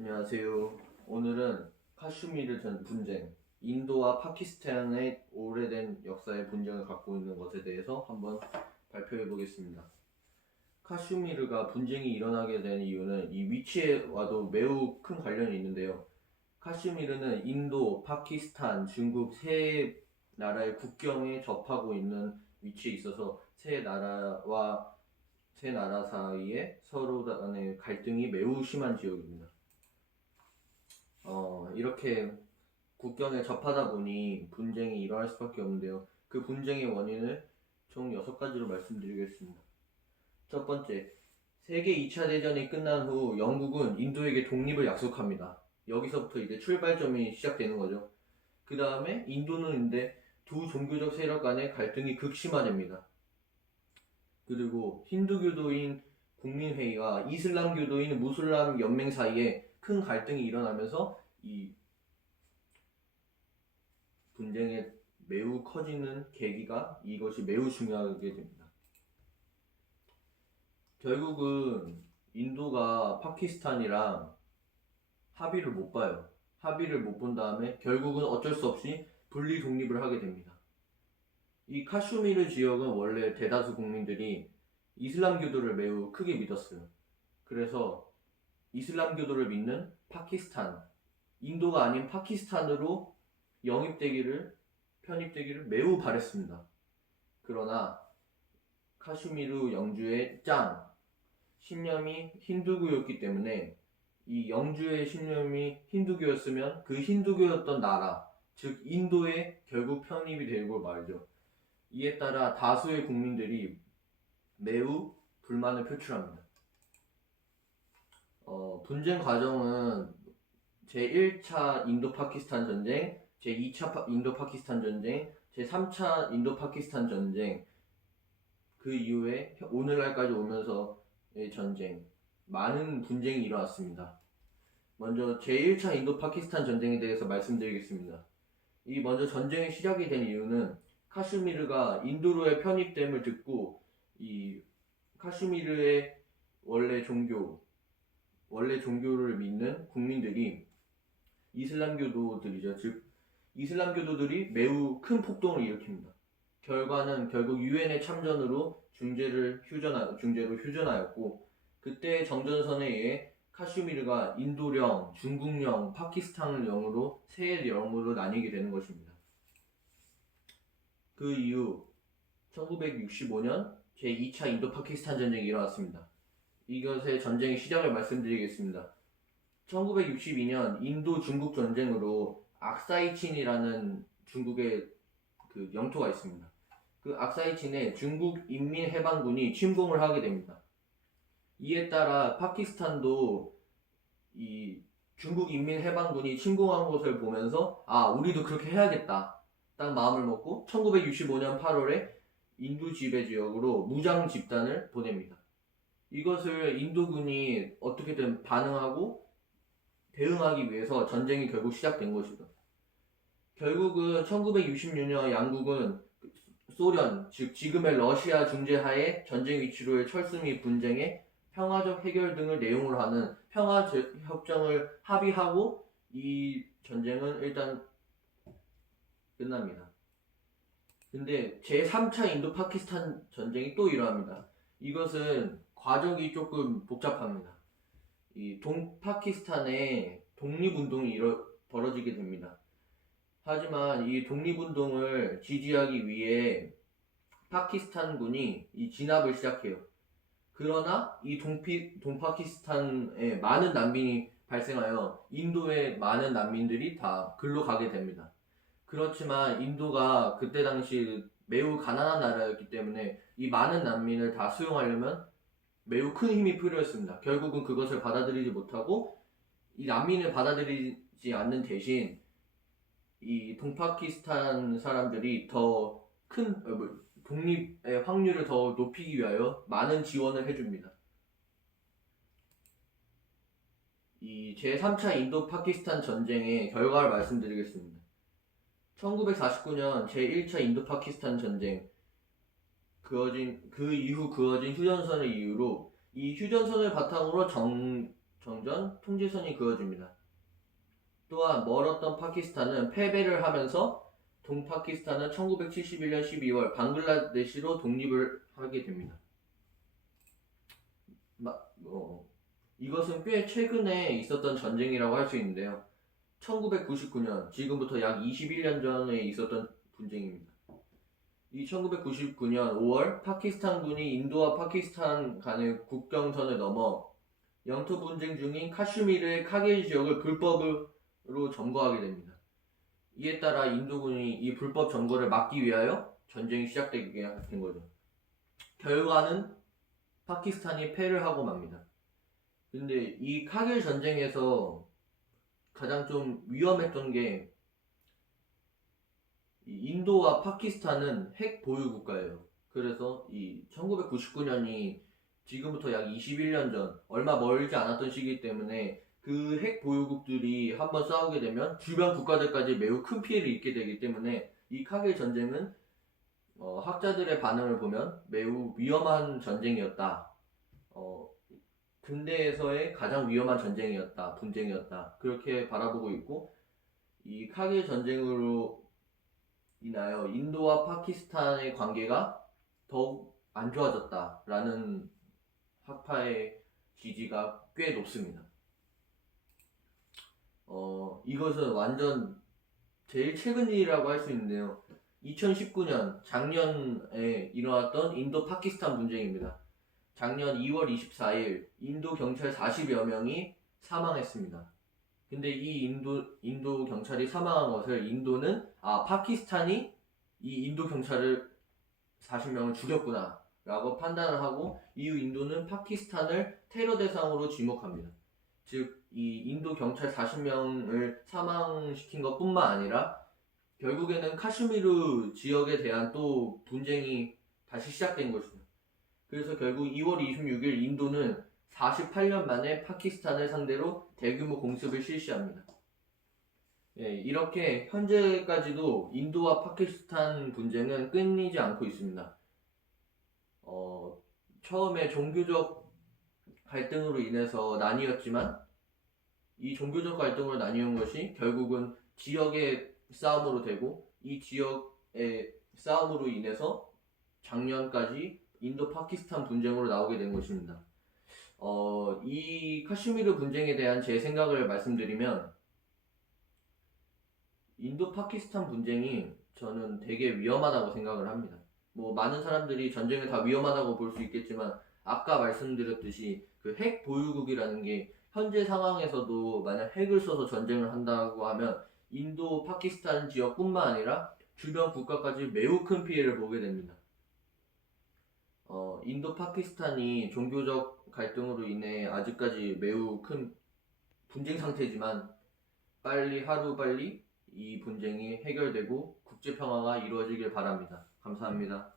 안녕하세요. 오늘은 카슈미르 전 분쟁, 인도와 파키스탄의 오래된 역사의 분쟁을 갖고 있는 것에 대해서 한번 발표해 보겠습니다. 카슈미르가 분쟁이 일어나게 된 이유는 이 위치와도 매우 큰 관련이 있는데요. 카슈미르는 인도, 파키스탄, 중국 세 나라의 국경에 접하고 있는 위치에 있어서 세 나라 사이에 서로 간의 갈등이 매우 심한 지역입니다. 이렇게 국경에 접하다 보니 분쟁이 일어날 수밖에 없는데요. 그 분쟁의 원인을 총 6가지로 말씀드리겠습니다. 첫 번째, 세계 2차 대전이 끝난 후 영국은 인도에게 독립을 약속합니다. 여기서부터 이제 출발점이 시작되는 거죠. 그 다음에 인도는인데 두 종교적 세력 간의 갈등이 극심화됩니다. 그리고 힌두교도인 국민회의와 이슬람교도인 무슬람 연맹 사이에 큰 갈등이 일어나면서 이 분쟁에 매우 커지는 계기가 이것이 매우 중요하게 됩니다. 결국은 인도가 파키스탄이랑 합의를 못 봐요. 합의를 못 본 다음에 결국은 어쩔 수 없이 분리 독립을 하게 됩니다. 이 카슈미르 지역은 원래 대다수 국민들이 이슬람교도를 매우 크게 믿었어요. 그래서 이슬람교도를 믿는 파키스탄, 인도가 아닌 파키스탄으로 편입되기를 매우 바랬습니다. 그러나 카슈미르 영주의 신념이 힌두교였기 때문에 이 영주의 신념이 힌두교였으면 그 힌두교였던 나라, 즉 인도에 결국 편입이 되고 말죠. 이에 따라 다수의 국민들이 매우 불만을 표출합니다. 분쟁 과정은 제1차 인도-파키스탄 전쟁, 제2차 인도-파키스탄 전쟁, 제3차 인도-파키스탄 전쟁, 그 이후에 오늘날까지 오면서의 전쟁, 많은 분쟁이 일어났습니다. 먼저 제1차 인도-파키스탄 전쟁에 대해서 말씀드리겠습니다. 이 먼저 전쟁이 시작이 된 이유는 카슈미르가 인도로의 편입됨을 듣고 이 카슈미르의 원래 종교를 믿는 국민들이 이슬람교도들이죠. 즉 이슬람교도들이 매우 큰 폭동을 일으킵니다. 결과는 결국 유엔의 참전으로 중재로 휴전하였고, 그때 정전선에 의해 카슈미르가 인도령, 중국령, 파키스탄령으로 세 영으로 나뉘게 되는 것입니다. 그 이후 1965년 제2차 인도-파키스탄 전쟁이 일어났습니다. 이것의 전쟁의 시작을 말씀드리겠습니다. 1962년 인도-중국 전쟁으로 악사이친이라는 중국의 그 영토가 있습니다. 그 악사이친에 중국 인민해방군이 침공을 하게 됩니다. 이에 따라 파키스탄도 이 중국 인민해방군이 침공한 것을 보면서 우리도 그렇게 해야겠다 딱 마음을 먹고 1965년 8월에 인도 지배 지역으로 무장 집단을 보냅니다. 이것을 인도군이 어떻게든 반응하고 대응하기 위해서 전쟁이 결국 시작된 것이죠. 결국은 1966년 양국은 소련, 즉 지금의 러시아 중재하에 전쟁 위치로의 철수 및 분쟁에 평화적 해결 등을 내용으로 하는 평화협정을 합의하고 이 전쟁은 일단 끝납니다. 근데 제3차 인도-파키스탄 전쟁이 또 일어납니다. 이것은 과정이 조금 복잡합니다. 이 동파키스탄에 독립운동이 벌어지게 됩니다. 하지만 이 독립운동을 지지하기 위해 파키스탄군이 이 진압을 시작해요. 그러나 이 동파키스탄에 많은 난민이 발생하여 인도의 많은 난민들이 다 글로 가게 됩니다. 그렇지만 인도가 그때 당시 매우 가난한 나라였기 때문에 이 많은 난민을 다 수용하려면 매우 큰 힘이 필요했습니다. 결국은 그것을 받아들이지 못하고 이 난민을 받아들이지 않는 대신 이 동파키스탄 사람들이 더 큰 독립의 확률을 더 높이기 위하여 많은 지원을 해줍니다. 이 제3차 인도-파키스탄 전쟁의 결과를 말씀드리겠습니다. 1949년 제1차 인도-파키스탄 전쟁, 그 이후 그어진 휴전선의 이유로 이 휴전선을 바탕으로 정전 통제선이 그어집니다. 또한 멀었던 파키스탄은 패배를 하면서 동파키스탄은 1971년 12월 방글라데시로 독립을 하게 됩니다. 이것은 꽤 최근에 있었던 전쟁이라고 할 수 있는데요. 1999년, 지금부터 약 21년 전에 있었던 분쟁입니다. 이 1999년 5월 파키스탄군이 인도와 파키스탄 간의 국경선을 넘어 영토 분쟁 중인 카슈미르의 카길 지역을 불법으로 점거하게 됩니다. 이에 따라 인도군이 이 불법 점거를 막기 위하여 전쟁이 시작되게 된 거죠. 결과는 파키스탄이 패를 하고 맙니다. 근데 이 카길 전쟁에서 가장 좀 위험했던 게 인도와 파키스탄은 핵 보유 국가예요. 그래서 이 1999년이 지금부터 약 21년 전, 얼마 멀지 않았던 시기 때문에 그 핵 보유국들이 한번 싸우게 되면 주변 국가들까지 매우 큰 피해를 입게 되기 때문에 이 카길 전쟁은 학자들의 반응을 보면 매우 위험한 전쟁이었다. 근대에서의 가장 위험한 전쟁이었다, 분쟁이었다. 그렇게 바라보고 있고, 이 카길 전쟁으로 인하여 인도와 파키스탄의 관계가 더욱 안 좋아졌다라는 학파의 지지가 꽤 높습니다. 이것은 완전 제일 최근 일이라고 할 수 있는데요. 2019년 작년에 일어났던 인도 파키스탄 분쟁입니다. 작년 2월 24일 인도 경찰 40여 명이 사망했습니다. 근데 이 인도 경찰이 사망한 것을 파키스탄이 이 인도 경찰을 40명을 죽였구나 라고 판단을 하고 이후 인도는 파키스탄을 테러 대상으로 지목합니다. 즉 이 인도 경찰 40명을 사망시킨 것 뿐만 아니라 결국에는 카슈미르 지역에 대한 또 분쟁이 다시 시작된 것이죠. 그래서 결국 2월 26일 인도는 48년 만에 파키스탄을 상대로 대규모 공습을 실시합니다. 이렇게 현재까지도 인도와 파키스탄 분쟁은 끊이지 않고 있습니다. 처음에 종교적 갈등으로 인해서 나뉘었지만 이 종교적 갈등으로 나뉘는 것이 결국은 지역의 싸움으로 되고 이 지역의 싸움으로 인해서 작년까지 인도 파키스탄 분쟁으로 나오게 된 것입니다. 이 카슈미르 분쟁에 대한 제 생각을 말씀드리면 인도 파키스탄 분쟁이 저는 되게 위험하다고 생각을 합니다. 많은 사람들이 전쟁을 다 위험하다고 볼 수 있겠지만 아까 말씀드렸듯이 그 핵 보유국이라는 게 현재 상황에서도 만약 핵을 써서 전쟁을 한다고 하면 인도 파키스탄 지역뿐만 아니라 주변 국가까지 매우 큰 피해를 보게 됩니다. 인도 파키스탄이 종교적 갈등으로 인해 아직까지 매우 큰 분쟁 상태지만 하루빨리 이 분쟁이 해결되고 국제 평화가 이루어지길 바랍니다. 감사합니다.